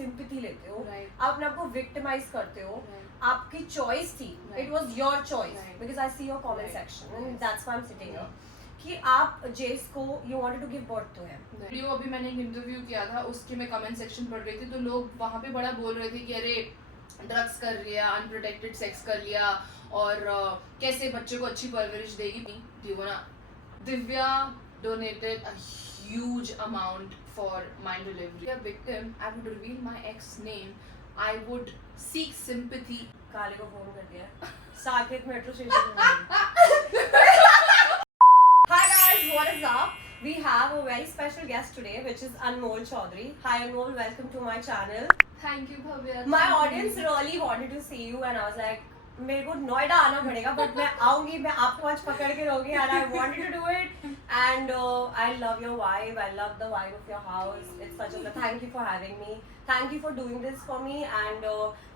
Sympathy लेते हो, Right. आप अपने आप को विक्टिमाइज करते हो, Right. आपकी चॉइस थी, Right. It was your choice, Right. Because I see your comment Right. Section and Yes. That's why I am sitting here, कि आप जेस को you wanted to give birth to him. Video अभी मैंने एक interview किया था, उसके मैं कमेंट सेक्शन पढ़ रही थी, तो लोग वहाँ पे बड़ा बोल रहे थे कि अरे ड्रग्स कर लिया, अनप्रोटेक्टेड सेक्स कर लिया, और कैसे बच्चे को अच्छी परवरिश देगी. Divya donated a huge amount for my delivery. A victim, I would reveal my ex name. I would seek sympathy. काले को फोन कर दिया, साकेत मेट्रो स्टेशन में. Hi guys, what is up? We have a very special guest today, which is Anmol Chaudhary. Hi Anmol, welcome to my channel. Thank you, Bhavya. My audience really wanted to see you, and I was like, मेरे को नोएडा आना पड़ेगा, but मैं आऊंगी, मैं आपको आज पकड़ के रहूंगी, and I wanted to do it, and I love your vibe, I love the vibe of your house. It's such a thank you for having me, thank you for doing this for me, and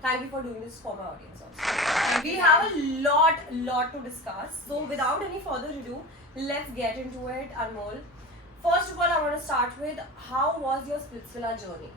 thank you for doing this for my audience also. We have a lot to discuss, so without any further ado, let's get into it. Anmol, first of all, I want to start with, how was your Splitsvilla journey?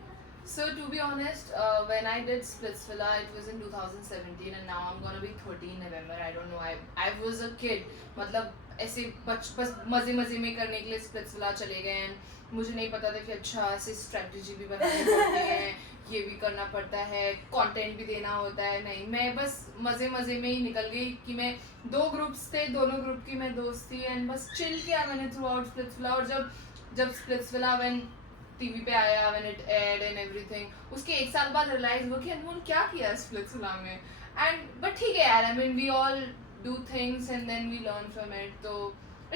So to be honest, when I did Splitsvilla, it was in 2017, and now I'm gonna be 30 in November. I don't know. I was a kid. मतलब ऐसे बस मजे में करने के लिए Splitsvilla चले गए, and मुझे नहीं पता था कि अच्छा ऐसे स्ट्रेटजी भी बनानी पड़ती है, ये भी करना पड़ता है, कंटेंट भी देना होता है. नहीं, मैं बस मजे में ही निकल गई कि मैं 2 ग्रुप्स थे, दोनों ग्रुप की मैं दोस्त थी, एंड बस चिल किया मैंने थ्रू आउट Splitsvilla. और जब Splitsvilla when टीवी पे आया, when it aired and everything, उसके 1 साल बाद रियलाइज हुआ कि अनमोल क्या किया Splitsvilla में. एंड बट ठीक है यार, I mean we all do things and then we learn from it. तो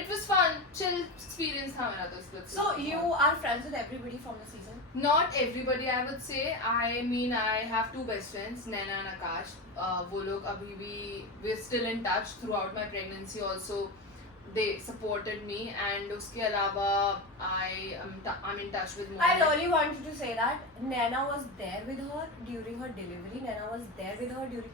it was fun, chill experience था मेरा तो Splitsvilla. So you are friends with everybody from the season? Not everybody, I would say. I mean, I have 2 best friends, Naina and Akash. वो लोग अभी भी we're still in touch throughout my pregnancy also. They supported me, and उसके अलावा I'm in touch with I Mohit. really wanted to say that Naina was there with her during her delivery. Naina was there with her during.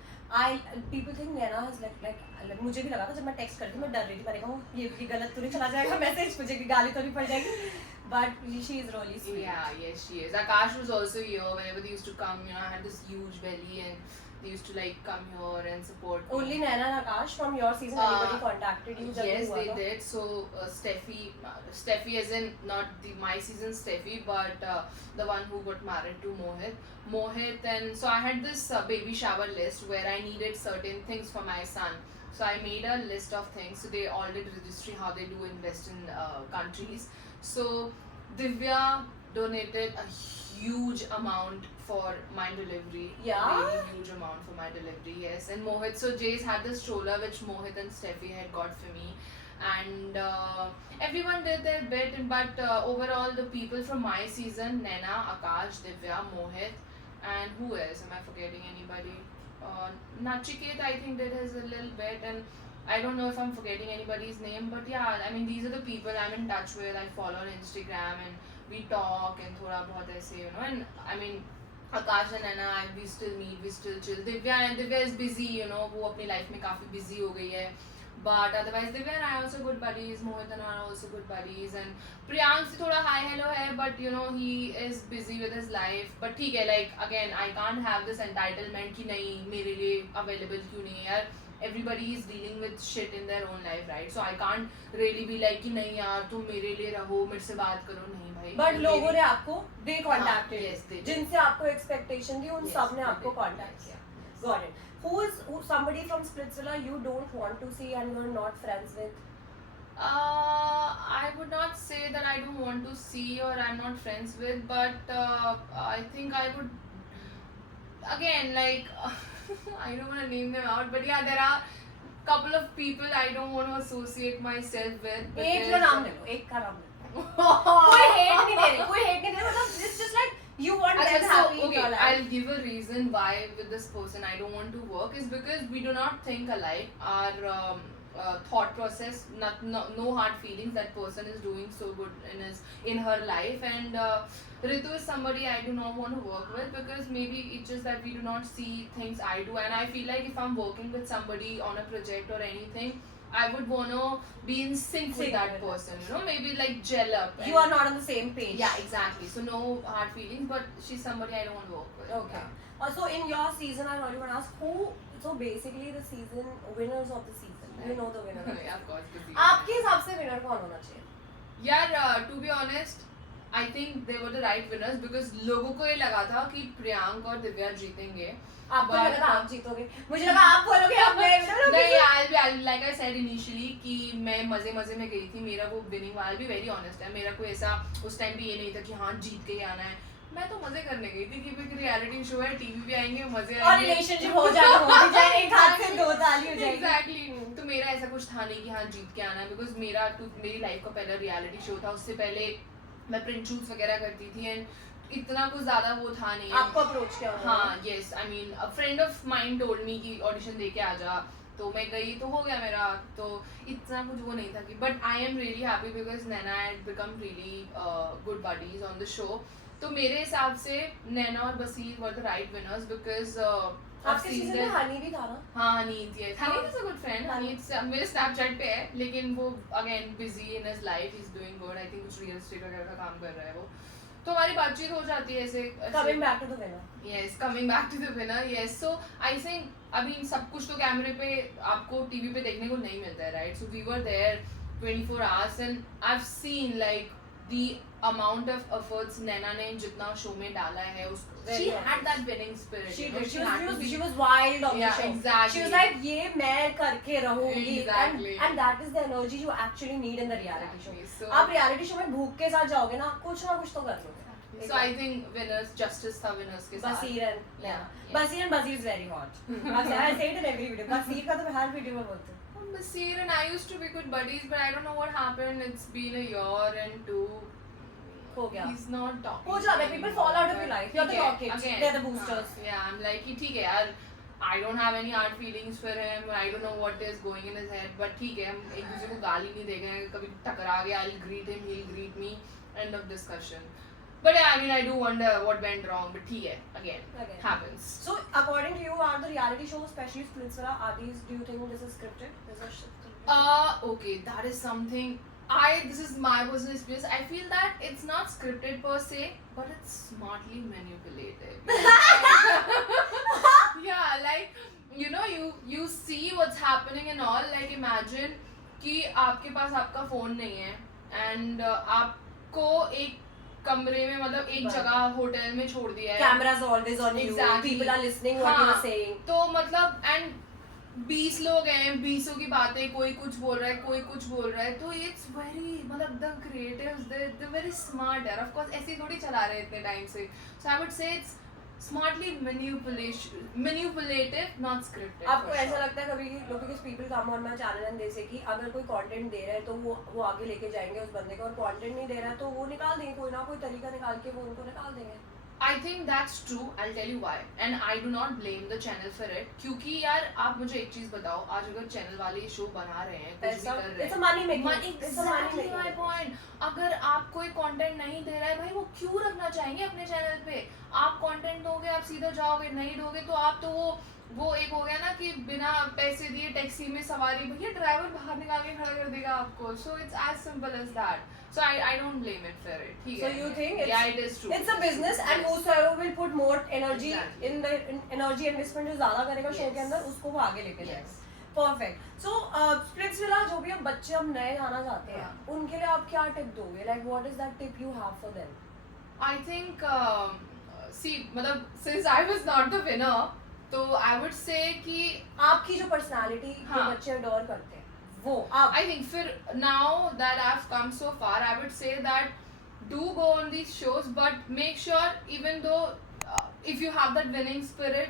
People think Naina has like मुझे भी लगा था जब मैं text करती मैं डर रही थी, मैंने कहा ये गलत तो नहीं चला जाएगा मैसेज, मुझे भी गाली तो नहीं पड़ जाएगी. But she is really sweet. Yeah, yes, she is. Akash was also here whenever they used to come. You know, I had this huge belly, and they used to like come here and support me. Only Naina and Akash from your season. Anybody contacted you? जब Yes, हुआ they था? did. So Steffi as in not my season Steffi, but the one who got married to Mohit, and so I had this baby shower list where I needed certain things for my son. So I made a list of things. So they all did registry, how they do in Western countries. So Divya donated a huge amount for my delivery. Yeah? A really huge amount for my delivery, yes. And Mohit, so Jace had this stroller which Mohit and Steffi had got for me. And everyone did their bit, but overall the people from my season, Naina, Akash, Divya, Mohit, and who else? Am I forgetting anybody? Nachiket, I think, did his a little bit, and I don't know if I'm forgetting anybody's name, but yeah, I mean, these are the people I'm in touch with. I follow on Instagram, and we talk, and thoda bahut aise, you know, and I mean, Akash and Naina, we still meet, we still chill. Divya is busy, you know, वो अपनी life में काफी busy हो गई है. But otherwise, Divya and I are also good buddies. Mohit and I are also good buddies. And Priyank से थोड़ा hi hello है, but you know he is busy with his life. But ठीक है, like again, I can't have this entitlement कि नहीं मेरे लिए available क्यों नहीं है यार. Everybody is dealing with shit in their own life, right? So I can't really be like कि नहीं यार तुम मेरे लिए रहो, मेरे से बात करो, नहीं भाई. But लोगों ने आपको they contacted. Yes, they did. जिनसे आपको expectation थी उन Yes, सब ने they आपको did. contact किया. Yes. Got it. Who somebody from Splitsvilla you don't want to see and you're not friends with? I would not say that I don't want to see or I'm not friends with, but I think I would again like I don't want to name them out, but yeah, there are couple of people I don't want to associate myself with. एक का नाम ले लो, एक का नाम ले लो. कोई hate नहीं दे रही, मतलब it's just like you want them happy in your life. I'll give a reason why with this person I don't want to work is because we do not think alike. Our thought process, no hard feelings. That person is doing so good in her life, and Ritu is somebody I do not want to work with because maybe it's just that we do not see things I do, and I feel like if I'm working with somebody on a project or anything, I would wanna be in sync with Sync that with that person, you know, maybe like gel up. You are not on the same page. Yeah, exactly. So no hard feelings, but she's somebody I don't want to work with. Okay. Yeah. Also, in your season, I really want to ask who. So basically, the season winners of the season. You know the winner. Yeah, of course. आपके हिसाब से winner कौन होना चाहिए? Yeah, to be honest, I think they were the right winners because लोगों को ये लगा था कि प्रियांक और दिव्या जीतेंगे. आपको But- लगा था आप जीतोगे. मुझे लगा आप बोलोगे अब मैं नहीं, like I said initially कि मैं मजे में गई थी. मेरा वो winning वाला भी very honest है. मेरा कोई ऐसा उस टाइम भी ये नहीं था कि हाँ जीत के ही आना है. मैं तो मजे करने गई थी कि रियलिटी शो है, टीवी भी आएंगे, मजे आएंगे. और रिलेशनशिप हो जाए एक हाथ से दो ताली हो जाएगी. Exactly. तो मेरा ऐसा कुछ था नहीं कि हाँ जीत के आना है बिकॉज मेरी लाइफ का पहला रियलिटी शो था. उससे पहले मैं प्रिंट शूट्स वगैरह करती थी एंड इतना कुछ ज्यादा वो था नहीं. आपको अप्रोच क्या हुआ? हाँ, yes, I mean a friend of mine told me कि ऑडिशन दे के आ जा. तो मैं गई तो हो गया मेरा. तो इतना कुछ वो नहीं था कि but I am really happy because Naina had become really good buddies on the show. तो मेरे हिसाब से नैना और Basheer were the right winners because आपके सीजन में हनी भी था ना? हाँ, हनी थी. Honey is a good friend. Honey मेरे स्नैपचैट पे है लेकिन वो again busy in his life. He is doing good. I think कुछ रियल एस्टेट वगैरह का काम कर रहा है वो. तो हमारी बातचीत हो जाती है ऐसे. Coming back to the winner. Yes, coming back to the winner. Yes, so I think अभी सब कुछ तो कैमरे पे आपको टीवी पे देखने को नहीं मिलता है, right? So we were there 24 hours and I've seen like the amount of efforts नैना ने जितना शो में डाला है उस she had that winning spirit. She you know, did. She was wild on Yeah, the show. exactly. She was like, ये मैं करके रहूंगी. Exactly. And that is the energy you actually need in the reality show. Exactly. So- आप reality show में भूख के साथ जाओगे ना कुछ तो कर लोगे. So I think winners, justice था winners के साथ. Basir and Yeah. Basir is very hot. I say it in every video. Basir का तो मैं हर वीडियो में बोलती हूँ. Basir and I used to be good buddies, but I don't know what happened. It's been a year and two. हो गया. He's not talking. हो जाता है. People fall out of your life. You're the ठीक है, rockets. again, They're the boosters. हाँ, yeah, I'm like ठीक है यार. I don't have any hard feelings for him. I don't know what is going in his head. But ठीक है, हम एक दूसरे को गाली नहीं देंगे. कभी टकरा गया, I'll greet him, he'll greet me. End of discussion. But yeah, I mean, I do wonder what went wrong. But ठीक है, again, happens. So according to you, are the reality shows, especially Splitsvilla, are these? Do you think this is scripted? Is it scripted? Okay, that is something. This is my personal experience. I feel that it's not scripted per se, but it's smartly manipulated. Yeah, like you know, you see what's happening and all. Like imagine कि आपके पास आपका phone नहीं है and आपको एक कमरे में मतलब एक जगह होटल में छोड़ दिया है. Cameras always on you. Exactly. People are listening what you are saying. तो मतलब and 20 लोग हैं, 20 की बातें, कोई कुछ बोल रहा है, कोई कुछ बोल रहा है. तो it's very मतलब the creatives they're very smart यार. Of course ऐसे थोड़ी चला रहे इतने टाइम से. So I would say it's smartly manipulative, not scripted. आपको ऐसा लगता है कभी because people come on my channel and they say कि अगर कोई कंटेंट दे रहा है तो वो आगे लेके जाएंगे उस बंदे को और कंटेंट नहीं दे रहा है तो वो निकाल देंगे कोई ना कोई तरीका निकाल के वो उनको निकाल देंगे. I think that's true. I'll tell you why. And I do not blame the channel for it. क्योंकि यार आप मुझे एक चीज बताओ, आज अगर चैनल वाले ये शो बना रहे हैं, कुछ भी कर रहे हैं, it's a money making. It's exactly my point. अगर आप कोई कंटेंट नहीं दे रहा है भाई, वो क्यों रखना चाहेंगे अपने चैनल पे? आप कंटेंट दोगे, आप सीधा जाओगे, नहीं दोगे तो आप तो वो एक हो गया ना कि बिना पैसे दिए टैक्सी में सवारी, भैया ड्राइवर बाहर निकाल के खड़ा कर देगा आपको. So it's as simple as that. So I don't blame it for it. So you think yeah, it is true. It's a business and whosoever will put more energy in the energy investment जो ज़्यादा करेगा show के अंदर उसको वो आगे लेके जाएगा. Perfect. So Splitsvilla जो भी अब बच्चे हम नए आना चाहते हैं उनके लिए आप क्या टिप दोगे? Like what is that tip you have for them? I think see मतलब since I was not the winner, तो I would say कि आपकी जो personality जो बच्चे adore करते हैं वो आप I think for now that I've come so far, I would say that do go on these shows, but make sure even though if you have that winning spirit,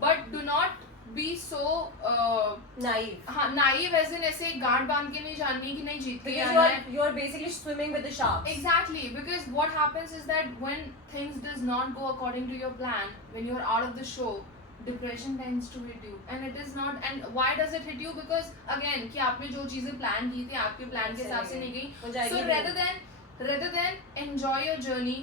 but do not be so naive. हाँ, naive as in ऐसे गांठ बांध के नहीं जाननी कि नहीं जीत के Because आना है. you are basically swimming with the sharks. Exactly, because what happens is that when things does not go according to your plan, when you're out of the show, depression tends to hit you, and it is not. And why does it hit you? Because again, कि आपने जो चीजें plan की थी, आपके plan के हिसाब से नहीं गई. So rather than enjoy your journey,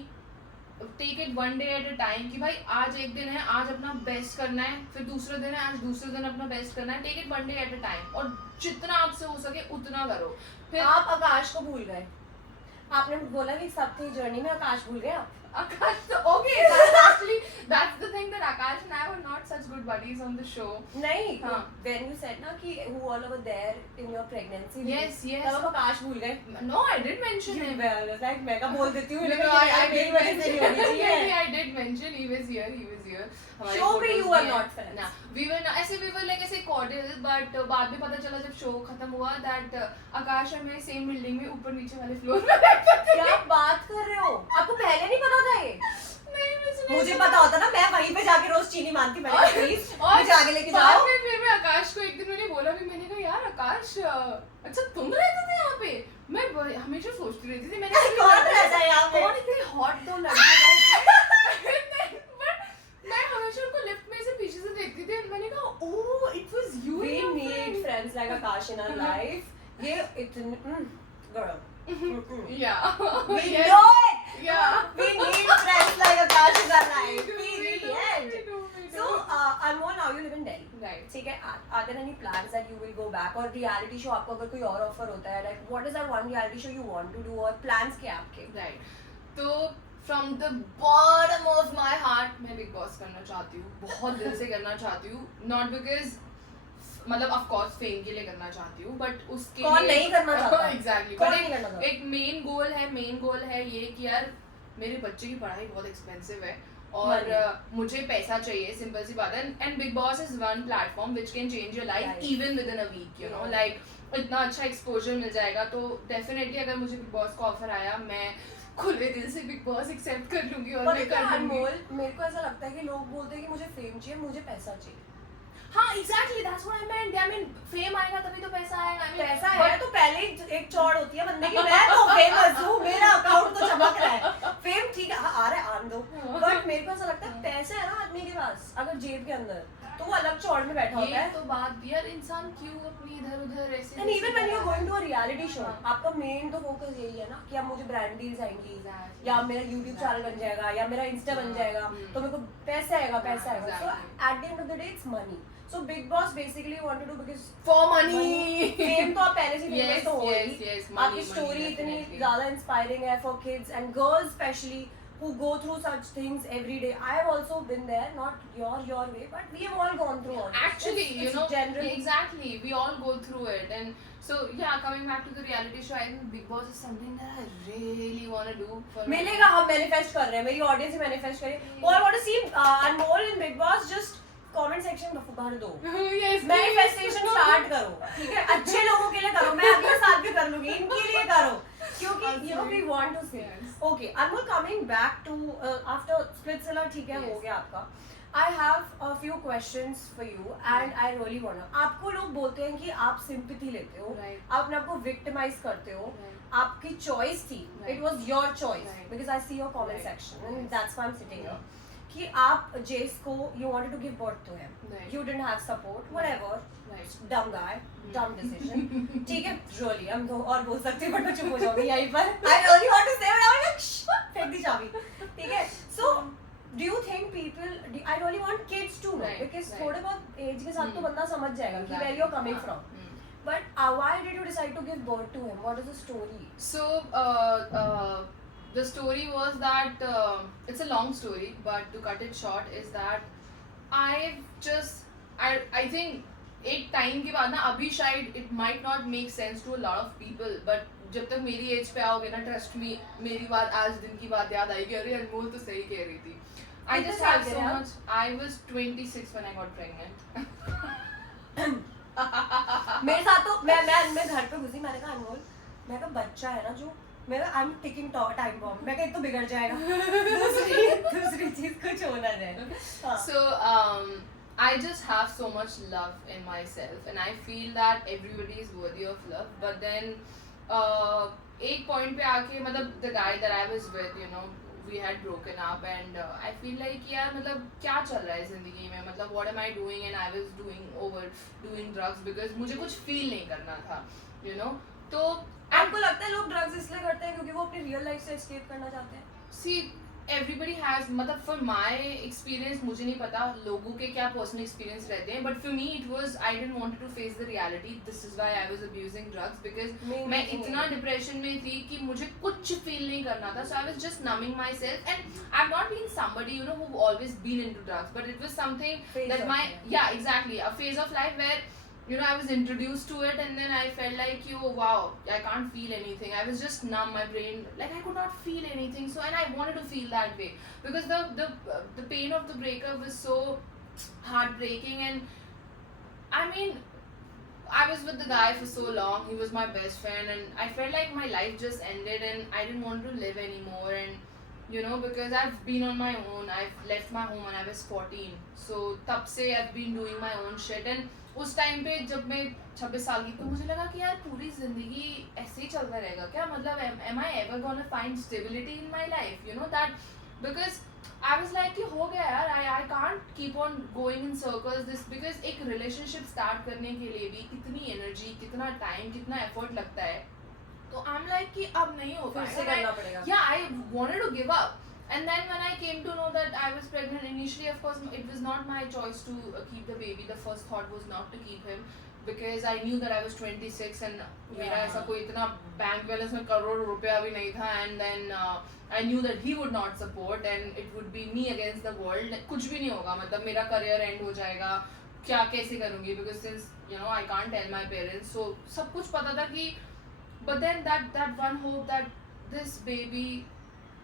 take it one day at a time कि भाई आज एक दिन है, आज अपना बेस्ट करना है, फिर दूसरा दिन है, आज दूसरे दिन अपना बेस्ट करना है. Take it one day at a time और जितना आपसे हो सके उतना करो. फिर आप आकाश को भूल गए. आपने बोला कि सबकी जर्नी में आकाश भूल गए आप. Akash, so okay, that's the thing that Akash and I were not such good buddies on the show. नहीं, हाँ. when you said ना कि who all over there in your pregnancy. Yes, yes. तब आप आकाश भूल गए. No, I did mention him. Well, like मैं का बोल देती हूँ. No, I did mention. mention. I did mention he was here. He was here. Show पे you were not friends. ना, we were like ऐसे cordial, but बाद में पता चला जब show खत्म हुआ that आकाश और मैं same building में ऊपर नीचे वाले floor में रहते थे. क्या बात कर रहे हो? आपको पहले नहीं पता था ये? नहीं, मुझे पता होता ना, मैं वहीं पे जाके रोज चीनी मानती. मैंने प्लीज मुझे आगे लेके जाओ. फिर मैं आकाश को एक दिन मैंने बोला भी, मैंने कहा यार आकाश, अच्छा तुम रहते थे यहाँ पे? मैं हमेशा सोचती रहती थी मैंने कौन रहता है यहाँ पे? कौन इतने हॉट दो लड़के रहते. मैं हमेशा उनको लिफ्ट में से पीछे से देखती थी. मैंने कहा oh it was you. We need friends like Akash in our life. ये इतने girl. Yeah. We Yes. know it. Yeah. We need friends like Akash in our life. We Period. do. So, Anmol, now you live in Delhi. Right. ठीक है. Are there any plans that you will go back or reality show आपको अगर कोई और offer होता है, like what is that one reality show you want to do और plans क्या आपके? Right. तो from the bottom of my heart मैं Big Boss करना चाहती हूँ, बहुत दिल से करना चाहती हूँ. Not because मतलब of course fame के लिए करना चाहती हूँ, but उसके कौन नहीं करना चाहता? Exactly. कौन But नहीं करना चाहता? एक main goal है ये कि यार मेरे बच्चे की पढ़ाई बहुत expensive है और मुझे पैसा चाहिए, सिंपल सी बात है. And Big Boss is one platform which can change your life Right. even within a week, you know, like इतना अच्छा exposure मिल जाएगा. तो definitely अगर मुझे Big Boss का offer आया, मैं खुले दिल से Big Boss एक्सेप्ट कर लूंगी और मैं कर लूंगी. अनमोल, मेरे को ऐसा लगता है कि लोग बोलते हैं कि मुझे फेम चाहिए, मुझे पैसा चाहिए. हाँ exactly, that's what I meant. I mean fame आएगा तभी तो पैसा आएगा. I mean, पैसा है तो पहले ही एक चौड़ होती है बंदे की. मैं तो फेमस हूँ, मेरा अकाउंट तो चमक रहा है. फेम ठीक है, आ रहा है, आन दो. बट मेरे को ऐसा लगता है पैसा है ना आदमी के पास अगर जेब के अंदर, तो वो अलग चौड़ में बैठा होता ये है. तो बात यार, इंसान क्यों अपनी इधर उधर ऐसे. And even when you are going to a reality show, हाँ. आपका मेन तो फोकस यही है ना कि अब मुझे ब्रांड डील्स आएंगी, Exactly. या मेरा यूट्यूब चैनल बन जाएगा, या मेरा इंस्टा बन जाएगा, तो मेरे को पैसा आएगा. So at the end of the day it's money. So Bigg Boss basically want to do because for money. Fame तो आप पहले से फेमस Yes, तो हो yes, ही. yes, money, आपकी स्टोरी money, इतनी definitely. ज्यादा इंस्पायरिंग है for kids and girls specially who go through such things every day. I have also been there, not your way, but we have all gone through all this. Actually, it's you know, general. exactly, we all go through it. And so yeah, coming back to the reality show, I think Big Boss is something that I really want to do for मिलेगा, हम manifest कर रहे हैं, मेरी audience ही manifest करे. और want to see Anmol in Bigg Boss, just comment section में भर दो. yes, मैनिफेस्टेशन स्टार्ट करो, ठीक है? अच्छे लोगों के लिए करो. मैं अगले साल भी कर लूंगी, इनके लिए करो, क्योंकि you know we want to see. Okay, Anmol, coming back to after Splitsvilla, ठीक है, हो गया आपका. I have a few questions for you and I really wanna. आपको लोग बोलते हैं कि आप sympathy लेते हो, Right. आप अपने आप को victimize करते हो. Right. आपकी choice थी. Right. It was your choice Right. because I see your comment Right. section and Yes. that's why I'm sitting here. कि आप जेस को you wanted to give birth to him. Right. You didn't have support, whatever. Right. Dumb guy, dumb decision. ठीक है, really, हम तो और बोल सकते हैं, but मैं चुप हो जाऊंगी यहीं पर. I really want to say, but I'm like, shh, फेंक दी चाबी. ठीक है, so do you think people? I really want kids to know Right, because right. थोड़े बहुत एज के साथ तो बंदा समझ जाएगा कि Exactly. where you're coming हाँ. from. Hmm. But why did you decide to give birth to him? What is the story? So the story was that it's a long story, but to cut it short is that I think एक time के बाद ना, अभी शायद it might not make sense to a lot of people, but जब तक मेरी as पे आओगे ना, ट्रस्ट मी, मेरी बात आज दिन की बात याद आएगी. अरे अनमोल तो सही कह रही थी. I कितने just साल have के so थे आप? much. I was 26 when I got pregnant. मेरे साथ तो मैं घर पे घुसी, मैंने कहा अनमोल, मैं कहा बच्चा है ना जो, मेरा I am ticking time bomb. मैं कहा एक तो बिगड़ जाएगा, दूसरी चीज कुछ हो ना जाए. हाँ. So I just have so much love in myself and I feel that everybody is worthy of love, but then एक point पे आके, मतलब the guy that I was with, you know, we had broken up and I feel like यार मतलब क्या चल रहा है जिंदगी में, मतलब what am I doing, and I was doing drugs because मुझे कुछ feel नहीं करना था, you know. तो आपको लगता है लोग ड्रग्स इसलिए करते हैं क्योंकि वो अपनी रियल लाइफ से एस्केप करना चाहते हैं? see everybody has, मतलब for my experience मुझे नहीं पता लोगों के क्या personal experience रहते हैं, but for me it was I didn't want to face the reality. This is why I was abusing drugs because मैं इतना depression में थी कि मुझे कुछ feel नहीं करना था, so I was just numbing myself. And I've not been somebody who always been into drugs, but it was something that my exactly a phase of life where I was introduced to it, and then I felt like, wow, I can't feel anything. I was just numb, my brain, like I could not feel anything. So, and I wanted to feel that way because the pain of the breakup was so heartbreaking. And I mean, I was with the guy for so long. He was my best friend, and I felt like my life just ended, and I didn't want to live anymore. And because I've been on my own. I've left my home when I was 14. So तब से I've been doing my own shit. And उस time पे जब मैं 26 साल की, तो मुझे लगा कि यार पूरी जिंदगी ऐसे ही चलता रहेगा क्या, मतलब am I ever gonna find stability in my life, that because I was like कि हो गया यार, I can't keep on going in circles this, because एक relationship start करने के लिए भी कितनी energy, कितना time, कितना effort लगता है, तो I'm like कि अब नहीं हो पाएगा, I wanted to give up. And then when I came to know that I was pregnant, initially of course it was not my choice to keep the baby. The first thought was not to keep him because I knew that I was 26 and मेरा ऐसा कोई इतना bank balance में करोड़ रुपया भी नहीं था. And then I knew that he would not support and it would be me against the world. कुछ भी नहीं होगा, मतलब मेरा career end हो जाएगा, क्या कैसे करूँगी, because since I can't tell my parents, so सब कुछ पता था कि, but then that one hope that this baby,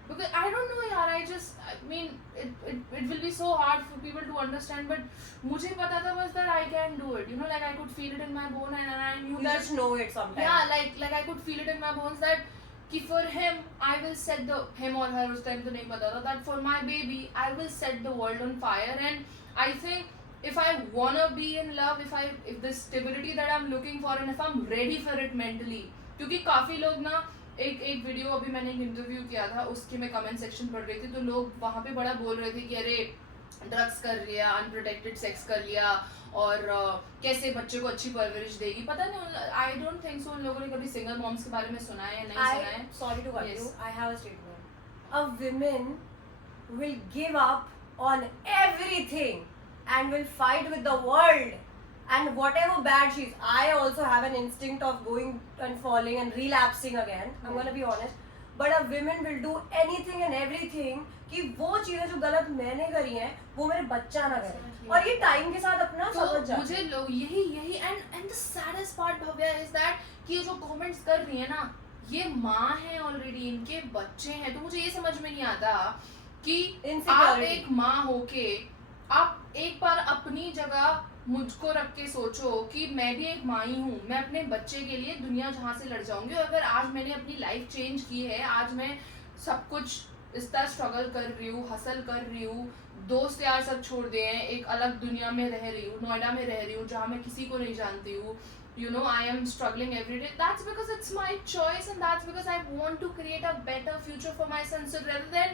because I don't know yaar, I mean it will be so hard for people to understand, but मुझे पता था बस that I can do it, like I could feel it in my bone, and I knew you that just know it sometimes. Yeah, like I could feel it in my bones that कि for him I will set him or her, उस time तो नहीं पता था, that for my baby I will set the world on fire. And I think if I wanna be in love, if the stability that I'm looking for, and if I'm ready for it mentally, क्योंकि काफी लोग ना, एक video अभी मैंने एक interview किया था, उसके मैं कमेंट सेक्शन पढ़ रही थी, तो लोग वहाँ पे बड़ा बोल रहे थे कि अरे ड्रग्स कर लिया, अनप्रोटेक्टेड सेक्स कर लिया, और कैसे बच्चे को अच्छी परवरिश देगी, पता नहीं, आई डोंट थिंक सो उन लोगों ने कभी सिंगल मॉम्स के बारे में सुना है या नहीं सुना है. Sorry to cut you, I have a statement. A woman will give up on everything and will fight with the world. And whatever bad she is, I also have an instinct of going and falling and relapsing again. I'm gonna be honest. But a woman will do anything and everything कि वो चीजें जो गलत मैंने करी हैं वो मेरे बच्चा ना करे, और ये टाइम के साथ अपना समझ जाए. मुझे लोग यही and the saddest part Bhavya is that कि ये जो कमेंट्स कर रही है ना, ये माँ है ऑलरेडी, इनके बच्चे हैं, तो मुझे ये समझ में नहीं आता कि आप एक माँ होके आप एक बार अपनी जगह मुझको रख के सोचो कि मैं भी एक माँ ही हूँ, मैं अपने बच्चे के लिए दुनिया जहाँ से लड़ जाऊंगी. और अगर आज मैंने अपनी लाइफ चेंज की है, आज मैं सब कुछ इस तरह स्ट्रगल कर रही हूँ, हसल कर रही हूँ, दोस्त यार सब छोड़ दिए हैं, एक अलग दुनिया में रह रही हूँ, नोएडा में रह रही हूँ जहाँ मैं किसी को नहीं जानती हूँ, I am struggling every day. That's because it's my choice, and that's because I want to create a better future for my son. So rather than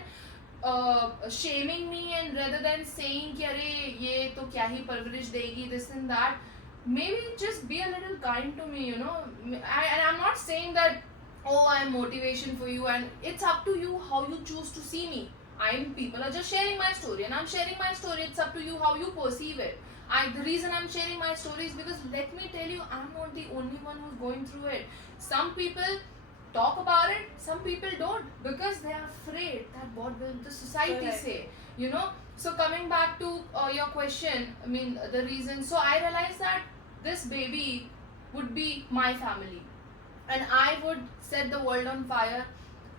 shaming me, and rather than saying कि अरे ये तो क्या ही परवरिश देगी, this and that, maybe just be a little kind to me, and I'm not saying that I'm motivation for you, and it's up to you how you choose to see me. People are just sharing my story, and I'm sharing my story. It's up to you how you perceive it. The reason I'm sharing my story is because, let me tell you, I'm not the only one who's going through it. Some people talk about it, some people don't, because they are afraid that what will the society say, So coming back to your question, I mean the reason, so I realized that this baby would be my family, and I would set the world on fire.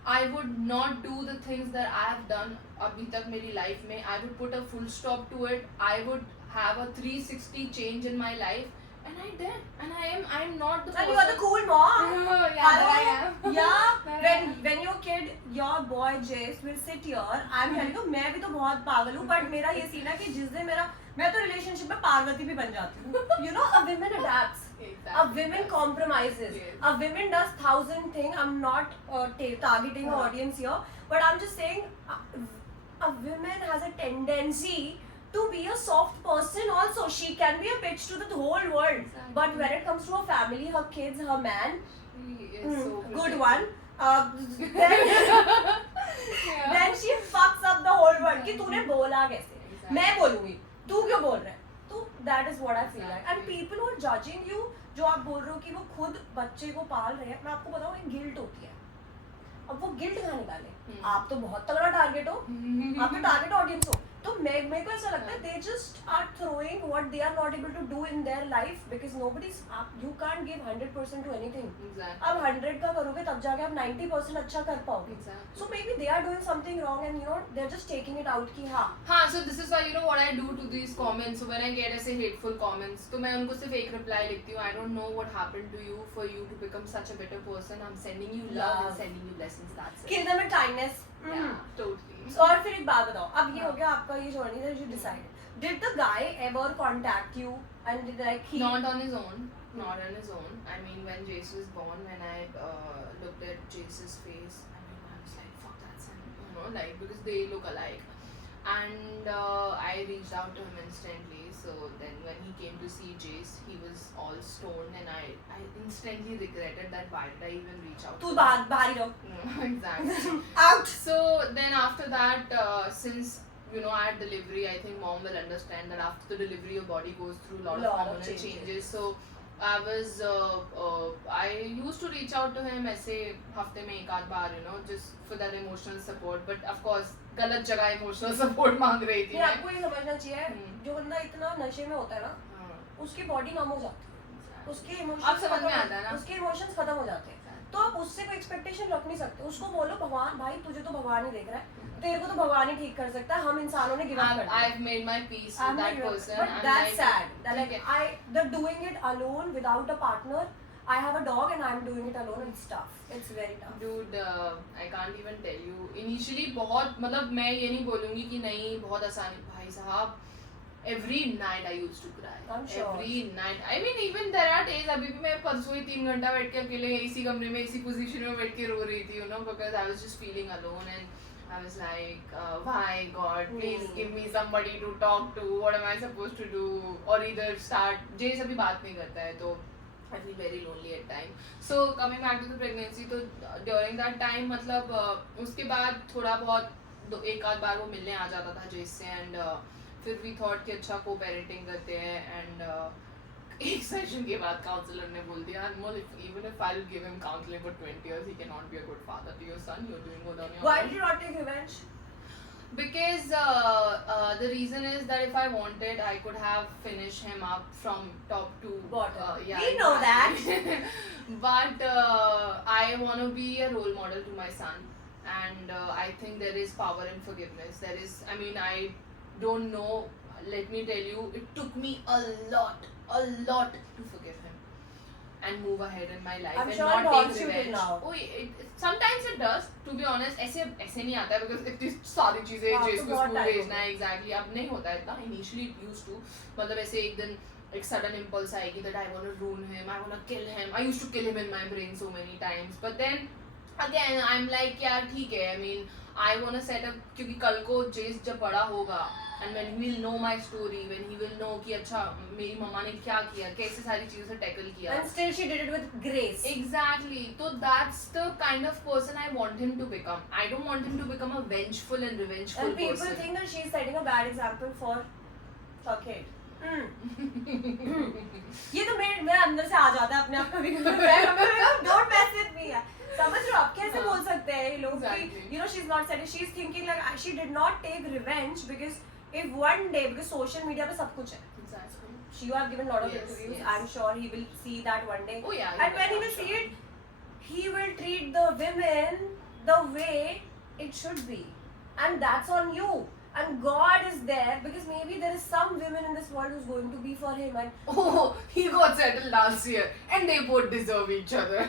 I would not do the things that I have done abhi tak meri life mein. I would put a full stop to it. I would have a 360 change in my life, and I did. And I'm not the person. And you are the cool mom. Yeah, I am. Yeah. When your kid, your boy Jace will sit here, I'm telling you, मैं भी तो बहुत पागल हूँ, but मेरा ये scene है कि जिस दिन मैं तो relationship में पार्वती भी बन जाती हूँ. A woman adapts. Exactly. A woman compromises. Yes. A woman does 1,000 things. I'm not targeting an audience here, but I'm just saying a woman has a tendency to be a soft person also. She can be a bitch to the whole world. Exactly. But when it comes to her family, her kids, her man, he is so good one. then she fucks up the whole world कि तूने बोला कैसे, Exactly. मैं बोलूंगी, तू क्यों बोल रहा है, तो that is what I feel like. And Exactly. people who are judging you, जो आप बोल रहे हो कि वो खुद बच्चे को पाल रहे हैं, मैं आपको बताऊँ एक गिल्ट होती है. अब वो गिल्ट कहाँ निकाले, आप तो बहुत तगड़ा टारगेट हो, आप तो टारगेट ऑडियंस हो, तो मेरे को ऐसा लगता है they just are throwing what they are not able to do in their life because nobody's you can't give 100% to anything. Exactly. अब 100 का करोगे तब जाके आप 90% अच्छा कर पाओगे. Exactly. So maybe they are doing something wrong and you know they're just taking it out कि हाँ हाँ, so this is why you know what I do to these comments. So when I get ऐसे hateful comments, तो मैं उनको सिर्फ एक reply लिखती हूँ. I don't know what happened to you for you to become such a better person. I'm sending you love and sending you blessings. That's it. kill them with kindness. Yeah, totally. So, और फिर एक बात बताओ, अब ये हो गया आपका ये journey that you decided. Did the guy ever contact you and did like he Not on his own. Not on his own. I mean, when Jace was born, when I looked at Jace's face, I mean, I was like, fuck that son, you know, like because they look alike. And I reached out to him instantly. So then when he came to see Jace, he was all stoned, and I instantly regretted that. Why did I even reach out? तू to बाहर ही रहो. him? Exactly. Out. So then after that, since you know at delivery, I think mom will understand that after the delivery your body goes through a lot of hormonal changes. So I was I used to reach out to him ऐसे हफ्ते में एक आध बार, you know, just for that emotional support. But of course गलत जगह emotional support मांग रही थी फिर मैं. आपको ये समझना चाहिए जो बंदा इतना नशे में होता है ना हाँ. उसकी बॉडी नम हो जाती है, उसके अब इमोशंस समझ में आता है ना. उसके इमोशंस खत्म हो जाते हैं, तो आप उससे कोई एक्सपेक्टेशन रख नहीं सकते. उसको बोलो भगवान भाई तुझे तो भगवान ही देख रहा है, तेरे को तो भगवान ही ठीक कर सकता है, हम इंसानों ने गिव अप कर दिया. I've made my peace with that person. But I'm that's like, sad. That ठीक like है. they're doing it alone without a partner. I have a dog and I'm doing it alone. It's tough. It's very tough. Dude, I can't even tell you. Initially बहुत मतलब मैं ये नहीं बोलूँगी कि नहीं बहुत आसानी भाई साहब. Every night I used to cry. I'm sure. Every night. I mean even there are days अभी भी मैं परसों ही 3 घंटा बैठ के अकेले इसी कमरे में इसी पोजीशन में बैठ के रो रही थी, you know, because I was just feeling alone and I was like, why God, please give me somebody to talk to. What am I supposed to do? Or either start. Jace अभी बात नहीं करता है तो I feel very lonely at time. So coming back to the pregnancy, तो during that time मतलब उसके बाद थोड़ा बहुत एक आध बार वो मिलने आ जाता था Jace से and फिर we thought कि अच्छा co-parenting करते हैं and एक सेशन के बाद काउंसलर ने बोल दिया अनमोल even if I'll give him counseling for 20 years he cannot be a good father to your son. You're doing good on your Why own. did you not take revenge? Because the reason is that if I wanted, I could have finished him up from top to Bottom. yeah, We know exactly. But I want to be a role model to my son, and I think there is power in forgiveness. There is, I mean, I don't know. Let me tell you, it took me a lot to forgive him and move ahead in my life I'm and sure not it haunts take you till revenge. now. Oh, sometimes it does. To be honest, ऐसे नहीं आता है because इतनी सारी चीजें हाँ, जिसको तो बहुत स्कूल time भेजना हो है exactly अब नहीं होता है इतना. Initially it used to. मतलब ऐसे एक दिन एक sudden impulse आएगी that I want to ruin him, I want to kill him. I used to kill him in my brain so many times. But then again I'm like यार ठीक है. I mean I want to set up क्योंकि कल को Jace जब बड़ा होगा and when he will know my story, when he will know कि अच्छा मेरी मम्मा ने क्या किया, कैसे सारी चीजों से tackle किया. And still she did it with grace. Exactly. So that's the kind of person I want him to become. I don't want him to become a vengeful and revengeful And people person. think that she's setting a bad example for her kid. ये तो मेरे अंदर से आ जाता है अपने आप कभी don't mess with me यार. समझ रहे हो आप कैसे बोल सकते हैं ये लोग कि you know she's not setting, she's thinking like she did not take revenge because if one day because social media पे सब कुछ है. Exactly. You have given a lot of Yes, interviews. yes. I'm sure he will see that one day. Oh yeah. And when he will see it, he will treat the women the way it should be. And that's on you. And God is there because maybe there is some women in this world who's going to be for him. And Oh, he got settled last year, and they both deserve each other.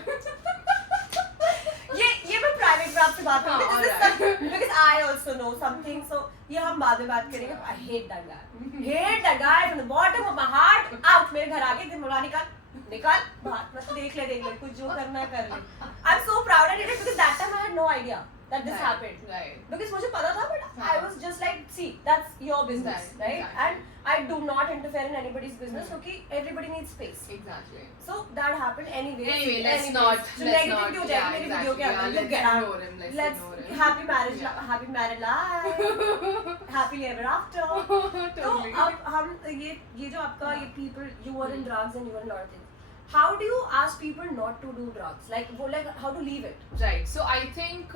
ये मैं private में आपसे बात हाँ, करूँगी alright. because I also know something. So ये हम बाद में बात करेंगे. I hate that guy. Hate that guy from the bottom of my heart. Out. मेरे घर आके दिन भर निकाल बात मत देख ले कुछ जो करना है कर ले. I'm so proud I did it because that time I had no idea that this happened. Right. Because मुझे पता था but I was just like see, that's your business, Exactly, right? exactly. And I do not interfere in anybody's business, okay? Everybody needs space. Exactly. So that happened anyways. Anyway, let's anyways. not. So let's negativity not. हो जाएगी Yeah, मेरी video exactly. के Yeah, अंदर. You let's get out. ignore him. Let's ignore him. happy marriage, Yeah. happy married life, happily ever after. तो Totally. अब हम ये जो आपका ये people, you were in drugs and you were in a lot of things. How do you ask people not to do drugs? Like how to leave it? Right. So I think,